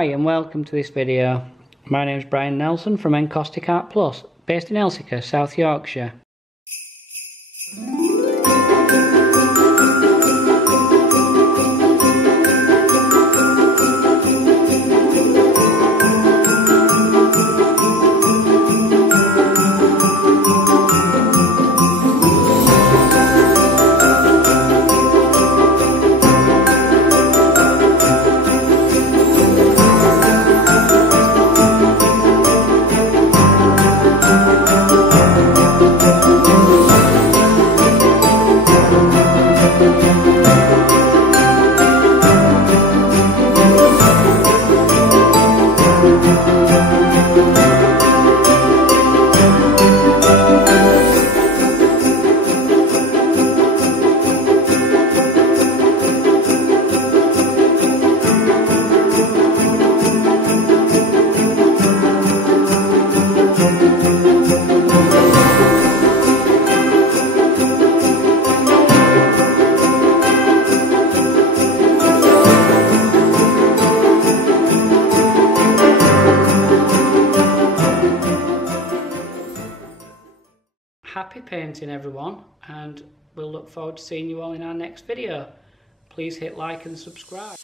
Hi and welcome to this video. My name is Brian Nelson from Encaustic Art Plus, based in Elsica, South Yorkshire. Happy painting everyone, and we'll look forward to seeing you all in our next video. Please hit like and subscribe.